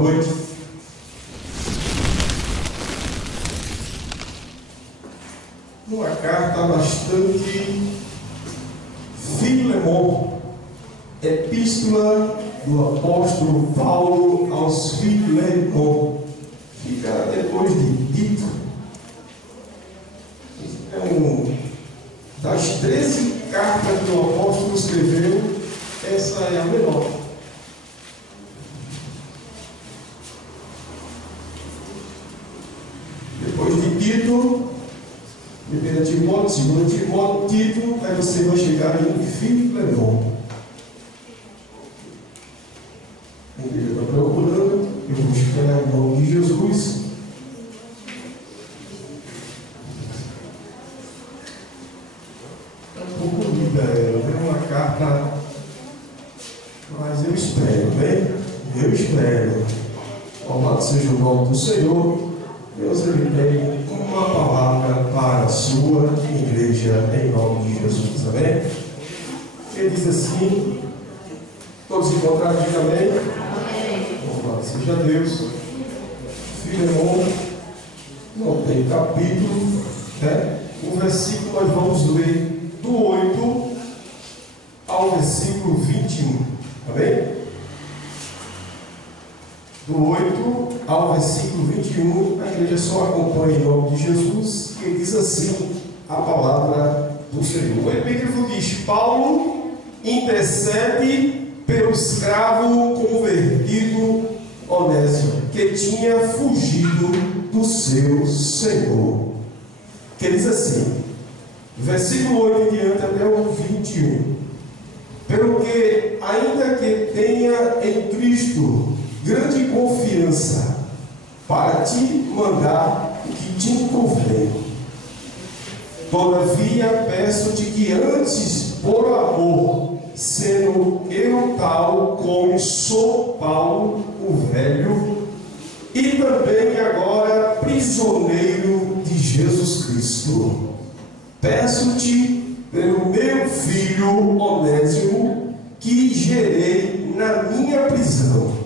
noite. Uma carta bastante Filemon, epístola do apóstolo Paulo aos Filemon, fica depois de Tito. Das 13 cartas que o apóstolo escreveu, essa é a menor. Depois de Tito, 1 Timóteo, 2 Timóteo, Tito, aí você vai chegar em Filemon. A igreja está procurando, eu vou esperar em nome de Jesus. É um pouco lida ela, é uma carta, mas eu espero, bem? Eu espero. Louvado seja o nome do Senhor. Deus ele tem uma palavra para a sua igreja em nome de Jesus, amém? Ele diz assim, todos encontraram, diga amém? Amém. Louvado seja Deus. Filemon, não tem capítulo, né? O versículo nós vamos ler do 8 ao versículo 21, amém? Do 8 ao versículo 21, a igreja só acompanha em nome de Jesus, que diz assim a palavra do Senhor. O epígrafo diz: Paulo intercede pelo escravo convertido Onésimo, que tinha fugido do seu Senhor. Que diz assim, versículo 8 em diante até o 21. Pelo que, ainda que tenha em Cristo grande confiança para te mandar o que te convém, todavia peço-te que antes, por amor, sendo eu tal como sou Paulo, o velho, e também agora prisioneiro de Jesus Cristo, peço-te pelo meu filho Onésimo, que gerei na minha prisão,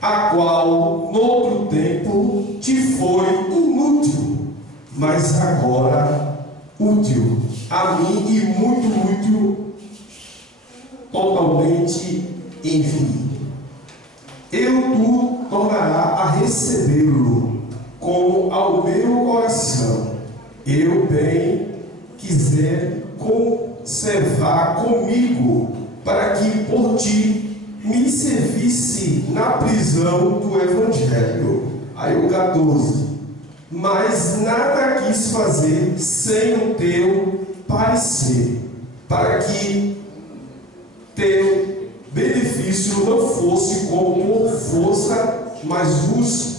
a qual, noutro tempo, te foi inútil, mas agora útil a mim e muito totalmente envie. Eu tu tornará a recebê-lo como ao meu coração, eu bem quiser conservar comigo, para que por ti me servisse na prisão do Evangelho. Aí o 14. Mas nada quis fazer sem o teu parecer, para que teu benefício não fosse como por força, mas os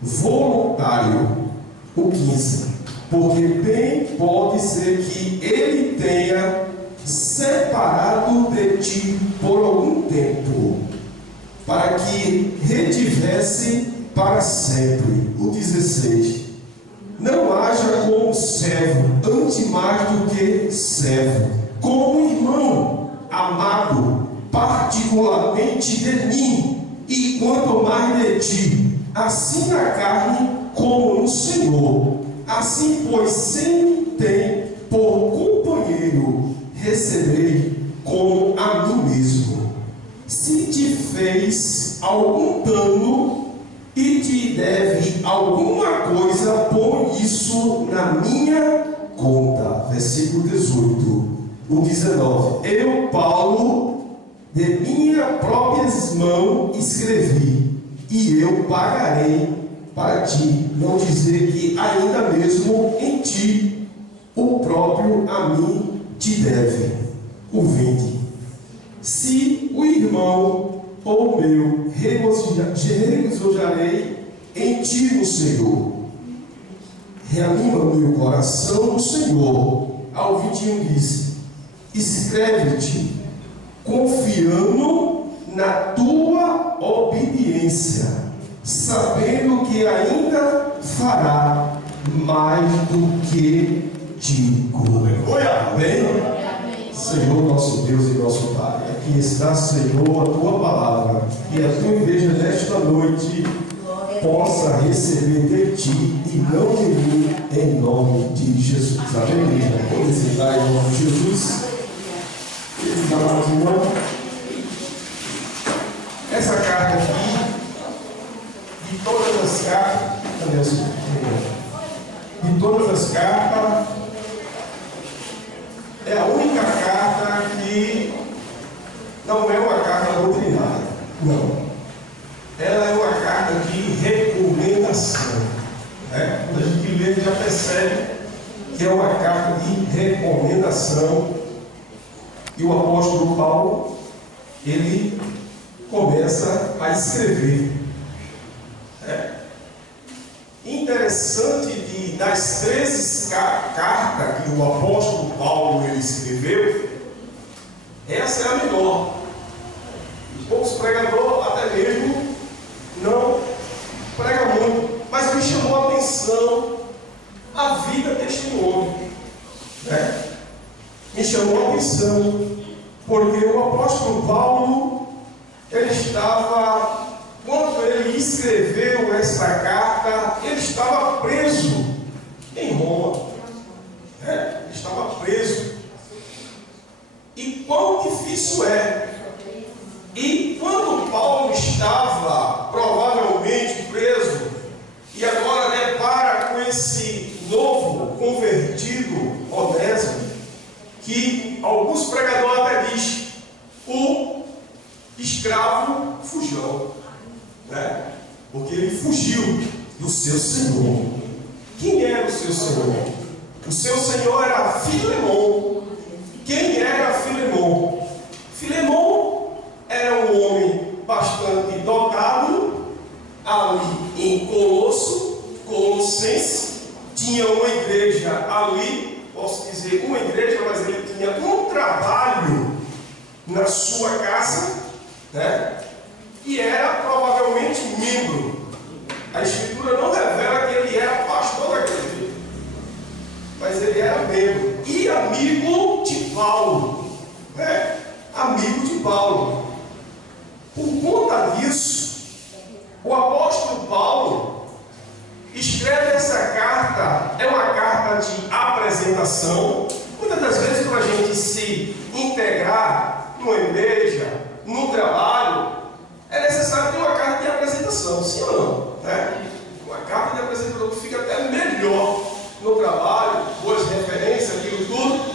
voluntário. O 15. Porque bem pode ser que ele tenha separado de ti por algum tempo, para que retivesse para sempre. O 16. Não haja como servo, antes mais do que servo, como irmão amado, particularmente de mim, e quanto mais de ti, assim na carne como no Senhor. Assim, pois, sempre tem por companheiro, receberei como a mim mesmo. Se te fez algum dano e te deve alguma coisa, põe isso na minha conta. Versículo 18. O 19. Eu, Paulo, de minha própria mão escrevi, e eu pagarei para ti, não dizer que ainda mesmo em ti o próprio a mim te deve. O 20. Se o irmão ou meu regozijarei em ti no Senhor, reanima meu coração no Senhor. Ao 21 diz: escreve-te confiando na tua obediência, sabendo que ainda fará mais do que digo. Amém? Senhor nosso Deus e nosso Pai, aqui está, Senhor, a tua palavra, que a tua igreja nesta noite possa receber de ti e não de mim, em nome de Jesus. Amém? Vamos recitar em nome de Jesus. Amados irmãos, essa carta aqui, de todas as cartas, é a única carta que não é uma carta doutrinária. Não. Ela é uma carta de recomendação. Né? Quando a gente lê, já percebe que é uma carta de recomendação. E o apóstolo Paulo, ele começa a escrever. Interessante das 13 cartas que o apóstolo Paulo ele escreveu, essa é a menor. Poucos pregadores até mesmo não pregam muito, mas me chamou a atenção a vida testemunho. Me chamou a atenção porque o apóstolo Paulo, ele estava, quando ele escreveu essa carta, ele estava preso em Roma. Ele estava preso. E quão difícil é. E quando Paulo estava provavelmente preso, e agora depara com esse novo convertido, Onésimo, que alguns pregadores até dizem, o escravo fujão. Porque ele fugiu do seu senhor. Quem era o seu senhor? O seu senhor era Filemão. Quem era Filemão? Filemão era um homem bastante dotado ali em Colossense. Tinha uma igreja ali, posso dizer uma igreja, mas ele tinha um trabalho na sua casa, e era provavelmente membro. A Escritura não revela que ele era pastor da igreja, mas ele era membro e amigo de Paulo. Amigo de Paulo. Por conta disso, o apóstolo Paulo escreve essa carta, é uma carta de apresentação. Muitas das vezes, para a gente se integrar numa igreja, no trabalho, é necessário ter uma carta de apresentação, sim ou não? Uma carta de apresentação que fica até melhor no trabalho, boas referências, aquilo tudo.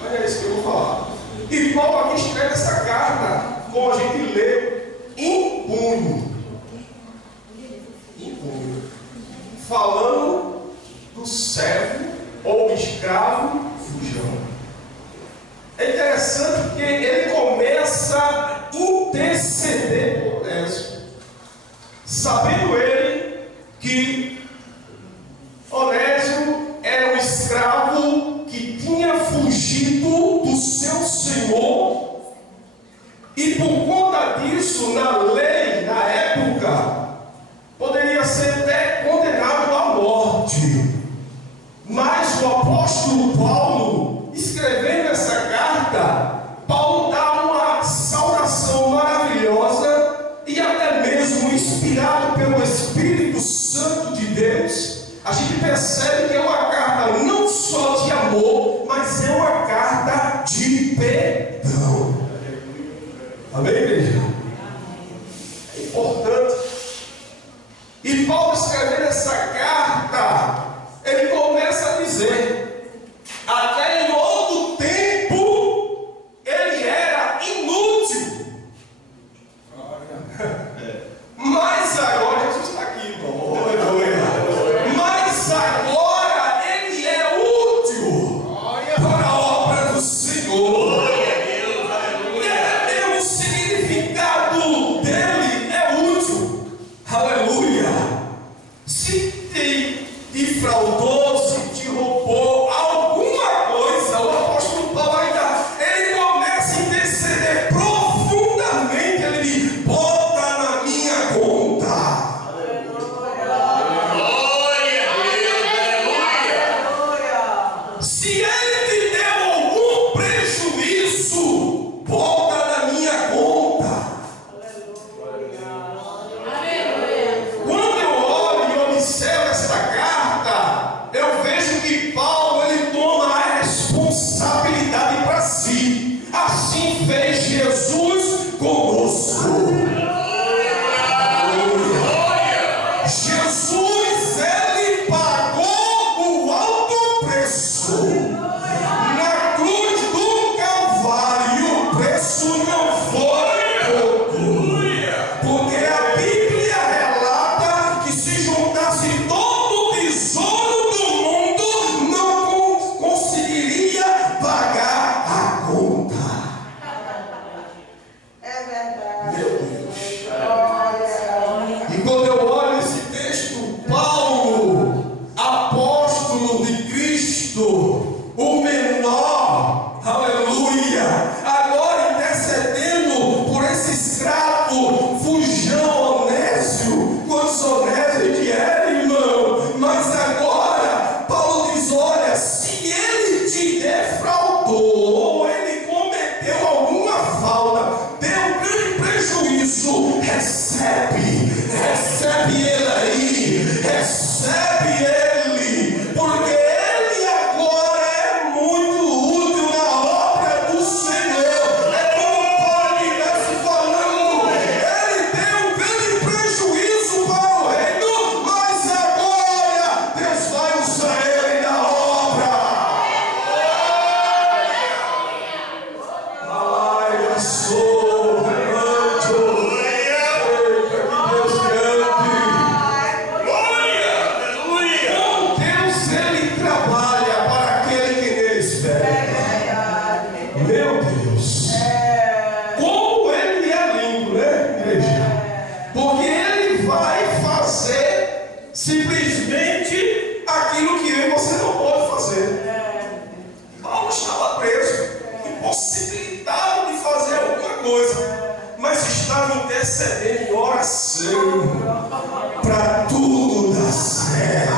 Mas é isso que eu vou falar. E Paulo aqui escreve essa carta, como a gente lê, em punho. Em punho. Falando do servo ou escravo fujão. É interessante porque ele começa a interceder por Onésimo, sabendo ele que Onésimo era um escravo que tinha fugido do seu senhor, e por conta disso, na lei, na época, poderia ser até condenado à morte. Mas o apóstolo Paulo, escrevendo essa carta, Paulo dá uma saudação maravilhosa e até mesmo inspirado pelo Espírito Santo de Deus. A gente percebe que é uma carta não só de amor, mas é uma carta de perdão. Amém, igreja? É importante. E Paulo escrevendo essa carta, ele começa a dizer: até em outro tempo ele era inútil, mas agora Jesus está aqui, irmão. Mas agora ele é útil para a obra do Senhor. O significado dele é útil. Aleluia. Se te defraudou, se te roubou alguma coisa, o apóstolo Paulo ainda, ele começa a interceder profundamente. Ele diz: bota na minha conta. Se ele te deu algum prejuízo, bota na fez Jesus conosco. Jesus, ele pagou o alto preço. Na cruz do Calvário, o preço não foi pouco. Porque a Bíblia relata que se juntasse todo o tesouro do mundo, não conseguiria pagar a conta. É verdade. Meu Deus. E quando eu olho esse texto, Paulo, apóstolo de Cristo, o menor, aleluia, agora intercedendo por esse escravo, Fujão Onésio. Quantos Onésios que era, irmão? Mas agora, Paulo diz: olha, se ele te defraudou, ou ele cometeu alguma falta, deu grande prejuízo, recebe ele aí, recebe ele, porque ele agora é muito útil na obra do Senhor. É como Paulo estivesse falando, ele deu um grande prejuízo para o reino, mas agora Deus vai usar ele na obra. Ai, eu sou remanto. Meu Deus, como ele é lindo, né, igreja? Porque ele vai fazer simplesmente aquilo que eu e você não pode fazer. Paulo estava preso, impossibilitado de fazer alguma coisa, mas estava intercedendo em oração para tudo dar certo.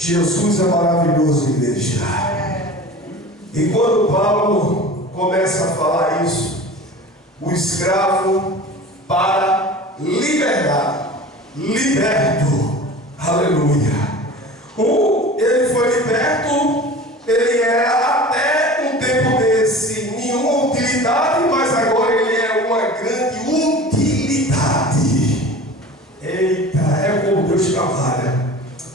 Jesus é maravilhoso, igreja. E quando Paulo começa a falar isso, o escravo para liberdade, liberto, aleluia. Ele foi liberto, ele era até um tempo desse nenhuma utilidade, mas agora ele é uma grande utilidade. Eita, é como Deus trabalha,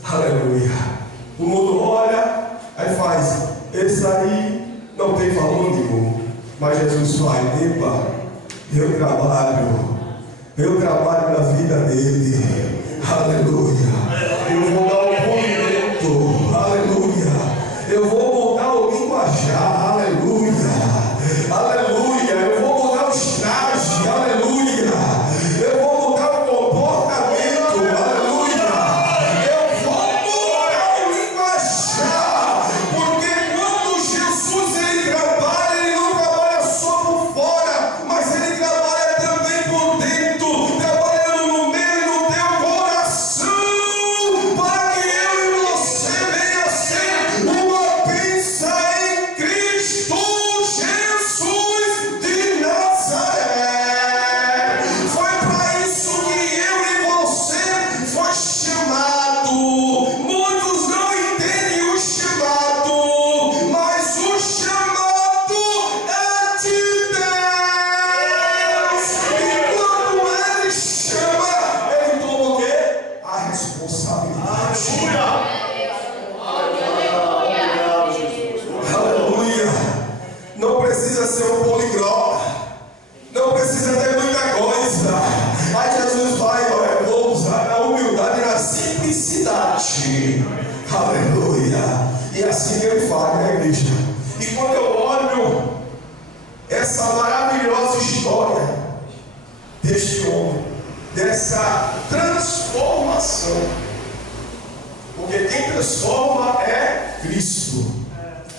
aleluia. O mundo olha, aí faz, esse aí não tem valor nenhum, mas Jesus faz, epa, eu trabalho na vida dele, aleluia. Eu vou dar um movimento, aleluia. Eu vou mudar o linguajar, aleluia, aleluia. Eu vou mudar os trajes, aleluia. Eu vou mudar o comportamento, aleluia. Eu vou mudar o linguajar, porque quando Jesus ele trabalha, ele não trabalha só por fora, mas ele trabalha também por dentro, trabalhando no meio do teu coração, para que precisa ser um poliglota, não precisa ter muita coisa. Aí Jesus vai, olha, vou usar na humildade e na simplicidade. Aleluia. E assim que ele faz, né, igreja? E quando eu olho essa maravilhosa história deste homem, dessa transformação, porque quem transforma é Cristo.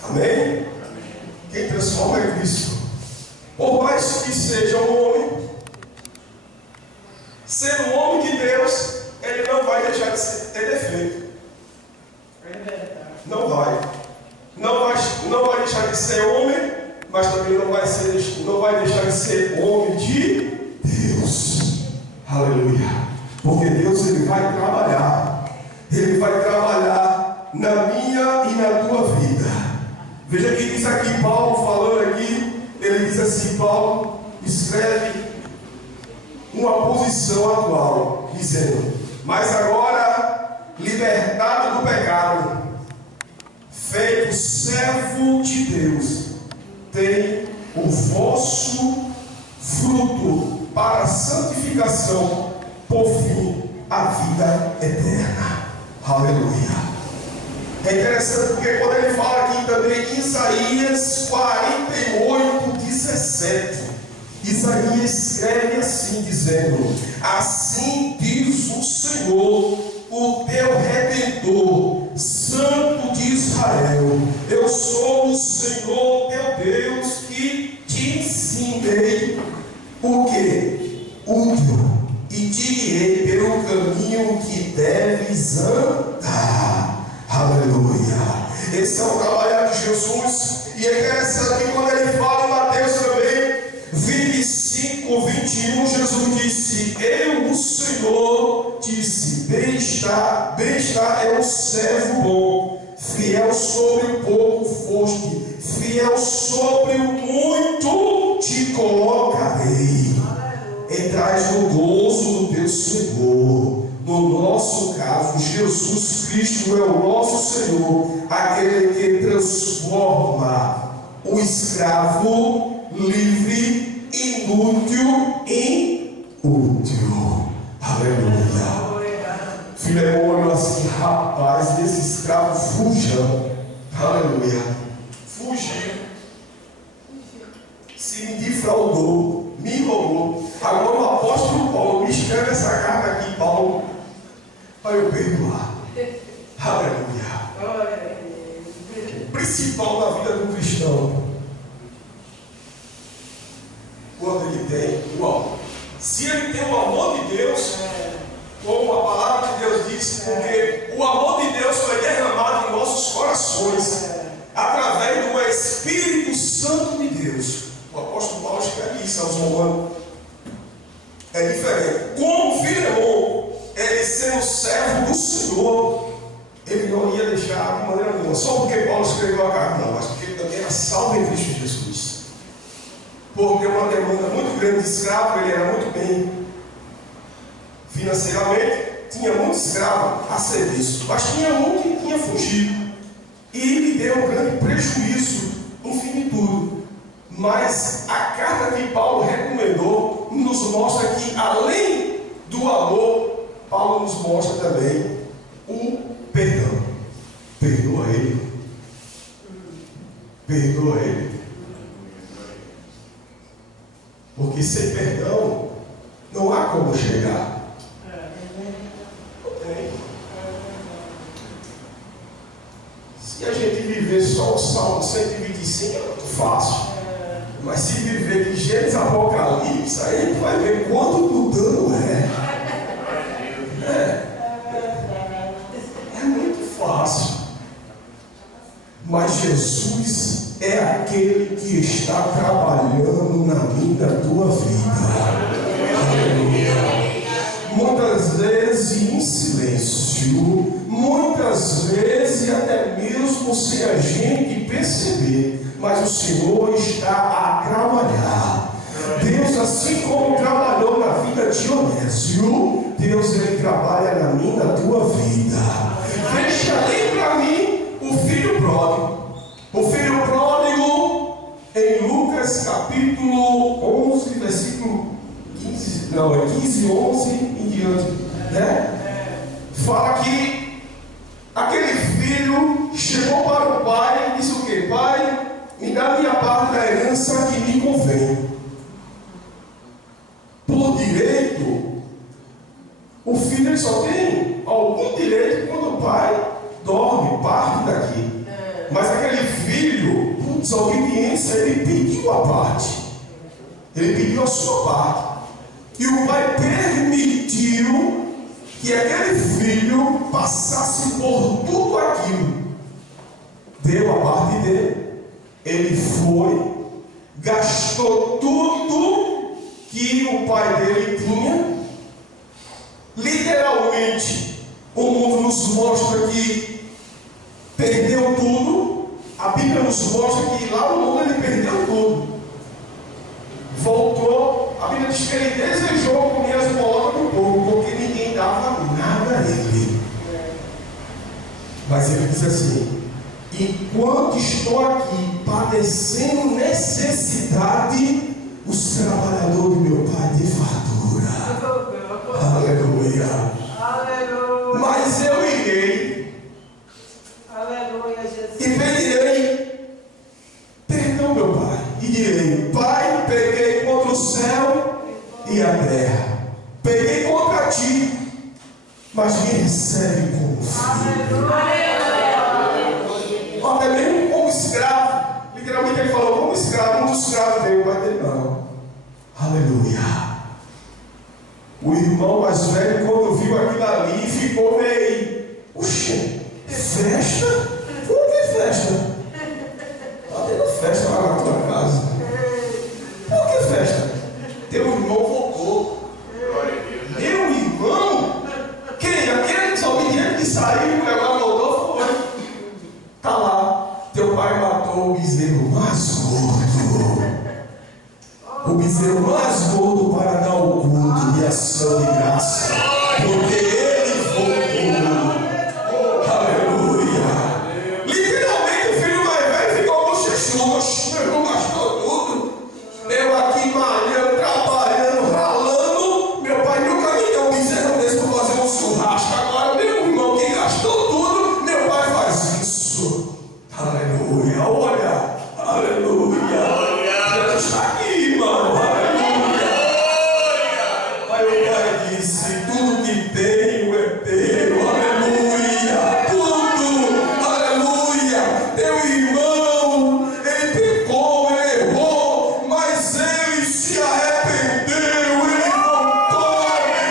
Amém? Quem transforma é Cristo. Por mais que seja um homem, sendo um homem de Deus, ele não vai deixar de ter defeito. Não vai. Não vai deixar de ser homem, mas também não vai deixar de ser homem de Deus. Aleluia. Porque Deus, ele vai trabalhar. Ele vai trabalhar na minha e na tua vida. Veja que diz aqui Paulo falando aqui. Ele diz assim, Paulo escreve uma posição atual, dizendo: mas agora, libertado do pecado, feito servo de Deus, tem o vosso fruto para a santificação, por fim, a vida eterna. Aleluia. É interessante porque quando ele fala aqui também em Isaías 48:17, Isaías escreve assim, dizendo: assim diz o Senhor, o teu Redentor, Santo de Israel: eu sou o Senhor teu Deus, que te ensinei o que? E te guiei pelo caminho que deves andar. Aleluia. Esse é o trabalhar de Jesus. E é interessante que quando ele fala em Mateus também 25:21, Jesus disse: eu, o Senhor, disse: bem está é o servo bom, fiel sobre o pouco foste, fiel sobre o muito te colocarei. Entrais no gozo do teu Senhor. No nosso caso, Jesus Cristo é o nosso Senhor, aquele que transforma o escravo livre, inútil, em útil. Aleluia. Filemão olhou assim: rapaz, desse escravo fujam. Aleluia. Fugiu. Se me defraudou, me roubou. Agora o apóstolo Paulo me escreve essa carta aqui, Paulo, para eu perdoar. Aleluia. O principal da vida do cristão, quando ele tem o amor. Se ele tem o amor de Deus, como a palavra de Deus diz, porque o amor de Deus foi derramado em nossos corações através do Espírito Santo de Deus. O apóstolo Paulo escreve isso aos Romanos. É diferente. Como Filemão, ele sendo servo do Senhor, ele não ia deixar de maneira nenhuma, só porque Paulo escreveu a carta, não, mas porque ele também era salvo em Cristo Jesus. Porque uma demanda muito grande de escravo, ele era muito bem financeiramente, tinha muito escravo a serviço, mas tinha um que tinha fugido, e lhe deu um grande prejuízo em finitude. Mas a carta que Paulo recomendou nos mostra que, além do amor, Paulo nos mostra também o perdão. Perdoa ele. Perdoa ele. Porque sem perdão não há como chegar. Não tem. Se a gente viver só o Salmo 125 é muito fácil. Mas se viver de Gênesis a Apocalipse, aí a gente vai ver quanto do dano é. É muito fácil. Mas Jesus é aquele que está trabalhando na minha, na tua vida. Aleluia. Muitas vezes em silêncio, muitas vezes até mesmo sem a gente perceber. Mas o Senhor está a trabalhar. Deus, assim como trabalhou na vida de Onésio, Deus, ele trabalha na minha, na tua vida. Deixa ali para mim o filho pródigo. O filho pródigo, em Lucas Lucas capítulo 11, versículo 15, não, é 15, 11 em diante, né? Fala que aquele filho chegou para o pai e disse o quê? Pai, me dá minha parte da herança que me convém. Por direito, o filho ele só tem algum direito quando o pai dorme, parte daqui. Mas aquele filho, por desobediência, ele pediu a parte. Ele pediu a sua parte. E o pai permitiu que aquele filho passasse por tudo aquilo. Deu a parte dele. Ele foi, gastou tudo que o pai dele tinha. Literalmente, o mundo nos mostra que perdeu tudo. A Bíblia nos mostra que lá no mundo ele perdeu tudo. Voltou, a Bíblia diz que ele desejou comer as bolachas do povo, porque ninguém dava nada a ele. Mas ele diz assim: enquanto estou aqui padecendo necessidade, os trabalhadores do meu pai têm fartura. Aleluia. Aleluia. Mas eu irei. Aleluia, Jesus. E pedirei perdão, meu pai. E direi: Pai, peguei contra o céu e a terra. Peguei contra ti, mas me recebe como filho. Até mesmo como escravo. Literalmente ele falou como escravo. Um dos escravos veio, o pai dele não. Aleluia. O irmão mais velho, quando viu aquilo ali, ficou meio: oxe, festa? Por que festa? Está tendo festa lá na tua casa. Por que festa? Teu irmão voltou. Meu irmão? Quem? Aquele desobediente que saiu, o negócio voltou, foi. Está lá. Teu pai matou o bezerro mais gordo. O bezerro mais gordo para dar o culto e ação de graça. Porque ele voltou. Aleluia. Literalmente o filho mais velho ficou bochechudo. Meu irmão gastou tudo. Eu aqui malhando, trabalhando, ralando. Meu pai nunca me deu um bezerro desse para fazer um churrasco. Agora meu irmão que gastou tudo, meu pai faz isso. Aleluia. Olha. Aleluia. Jesus está aqui, irmão. Aleluia. Aí o pai disse: tudo que tenho é teu. Aleluia. Tudo. Aleluia. Teu irmão, ele pecou, ele errou, mas ele se arrependeu, ele voltou.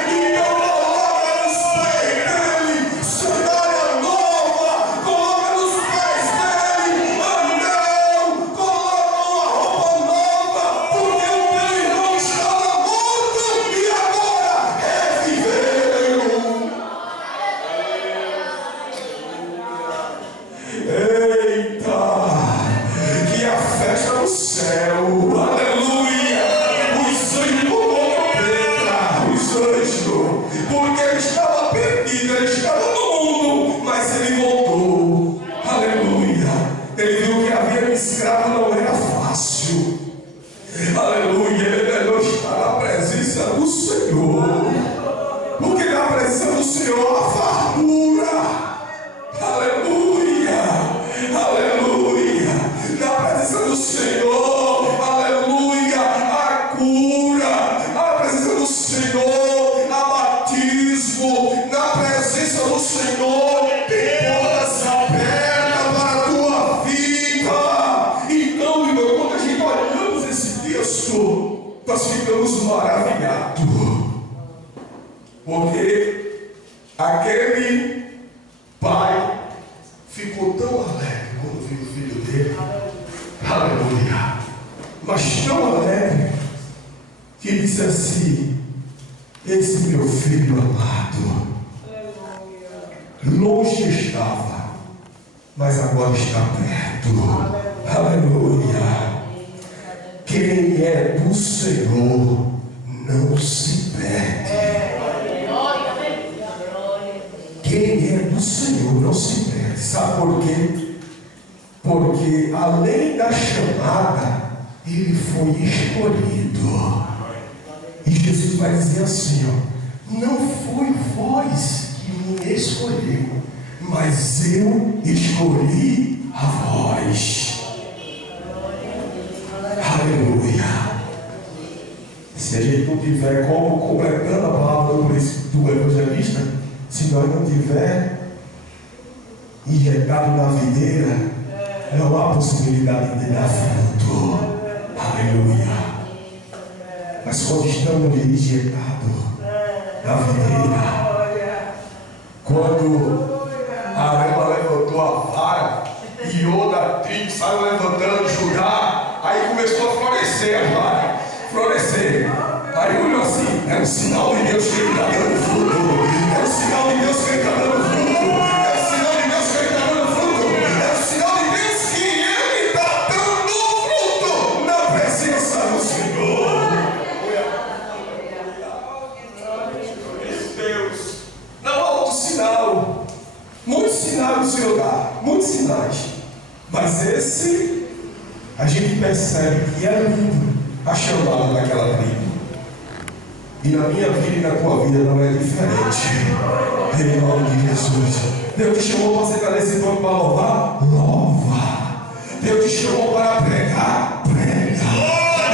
E eu coloco nos pés dele sandália nova, coloca nos pés dele anel, coloca uma roupa nova, porque o teu irmão estava morto e agora reviveu. Eita, que a festa no céu, aleluia. Os anjos vão trombeta, os anjos, porque ele estava perdido, ele estava no mundo, mas ele voltou, aleluia. Ele viu que a vida de escravo não era fácil, aleluia. Ele é melhor estar na presença do Senhor, porque na presença do Senhor há fartura. Aleluia, aleluia. Na presença do Senhor, aleluia, a cura. Na presença do Senhor, a batismo. Na presença do Senhor, tem portas abertas para a tua vida. Então, irmão, quando a gente olhamos esse texto, nós ficamos maravilhados, porque aquele pai ficou tão alegre quando viu o filho dele. Aleluia. Mas tão alegre que disse assim: esse meu filho amado, longe estava, mas agora está perto. Aleluia. Quem é do Senhor não se perde. Quem é do Senhor não se perde. Sabe por quê? Porque além da chamada, ele foi escolhido. E Jesus vai dizer assim, ó: não foi vós que me escolheu, mas eu escolhi a vós. Aleluia. Se a gente não tiver como completando a palavra do evangelista, se nós não tiver injetado na videira, não há possibilidade de dar fruto. Aleluia. Mas quando estamos injetados na videira, quando a Arema levantou a vara e Yoda, a tribo, saiu levantando, Judá, aí começou a florescer a vara, florescer. Aí olhou assim: é um sinal de Deus que ele está dando fruto, é um sinal de Deus que ele está dando fruto, é um sinal de Deus que ele está dando fruto, é um sinal de Deus que ele está dando fruto na presença do Senhor. Deus, não há outro sinal. Muitos sinais o Senhor dá, muitos sinais, mas esse a gente percebe que é lindo a chamada daquela tribo. E na minha vida e na tua vida não é diferente. Em nome de Jesus. Deus te chamou para sentar nesse banco para louvar? Louva. Deus te chamou para pregar? Prega.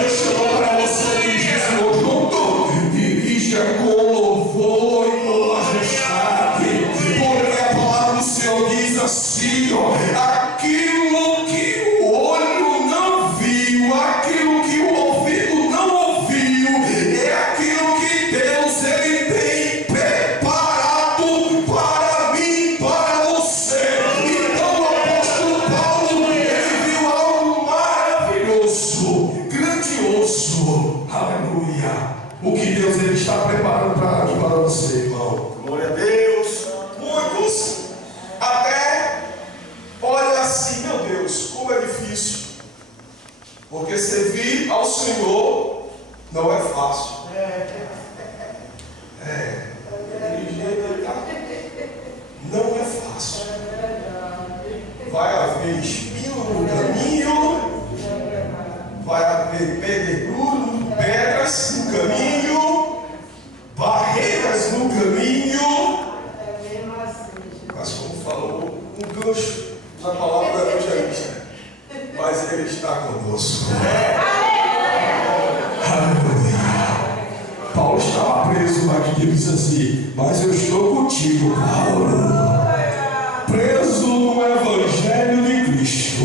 Deus te chamou para você dirigir seu junto? Dirija com louvor e com majestade. Porque a palavra do Senhor diz assim, ó: aquilo que o olho não viu, aquilo que o ouvido não ouviu, é aquilo que Deus ele tem preparado para mim, para você. Então o apóstolo Paulo, ele viu algo maravilhoso, grandioso. Aleluia. O que Deus ele está preparando para mim, para você, irmão. Glória a Deus. Muitos até olham assim: meu Deus, como é difícil. Porque servir ao Senhor não é fácil. Não é fácil. Vai haver espinho no caminho, vai haver pedregulho, pedras no caminho, barreiras no caminho. Mas como falou um gancho na palavra do evangelista, mas ele está conosco. Aleluia. Paulo estava preso, mas ele disse assim: mas eu estou contigo, Paulo, preso no evangelho de Cristo.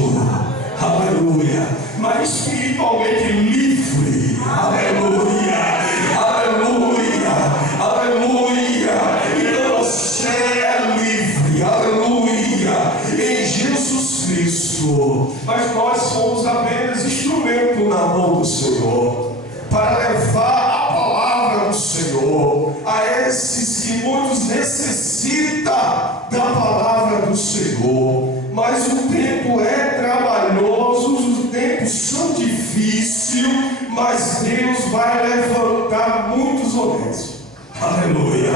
Aleluia. Mas espiritualmente livre. Aleluia. Aleluia. Aleluia. E você é livre. Aleluia. Em Jesus Cristo. Mas nós somos apenas instrumento na mão do Senhor para levar a palavra do Senhor a esses que muitos necessitam da palavra do Senhor. Mas o tempo é trabalhoso, os tempos são difíceis, mas Deus vai levantar muitos honestos. Aleluia.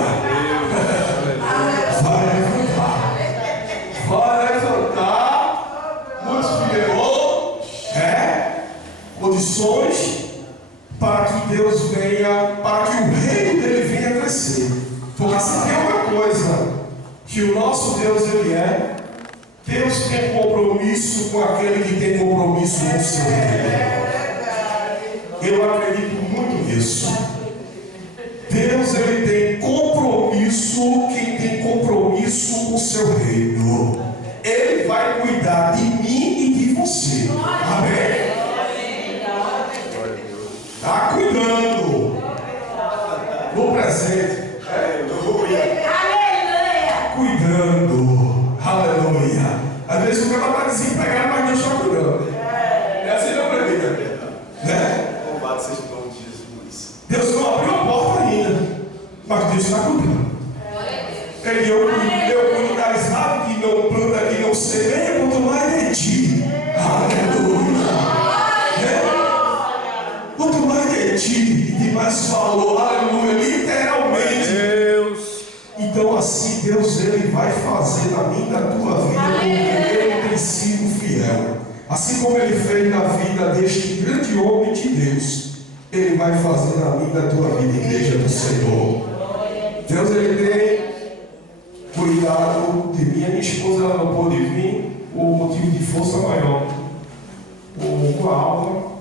Vai levantar muitos fiéis, condições para que Deus venha, para que o reino dele venha crescer. Porque se tem uma coisa que o nosso Deus ele é, Deus tem compromisso com aquele que tem compromisso com o seu reino. Eu acredito muito nisso. Deus ele tem compromisso, quem tem compromisso com o seu reino. Ele vai cuidar de mim e de você. Amém? Está cuidando no presente. Aleluia. Cuidando. Aleluia. Às vezes o cara está desempregado, mas Deus está cuidando. É assim que eu acredito. Né? Louvado seja o nome de Jesus. Deus não abriu a porta ainda, mas Deus está cuidando. Eu cuido das aves que não planta, que não semeia, quanto mais de ti. Aleluia. Quanto mais de ti, de mais valor. Aleluia. Literalmente. Deus. Então assim Deus ele vai fazer na minha e na tua vida, porque ele tem sido fiel. Assim como Ele fez na vida deste grande homem de Deus, Ele vai fazer na minha e na tua vida, igreja do Senhor. Deus, Ele tem cuidado de mim. A minha esposa ela não pôde vir por motivo de força maior. Uma aula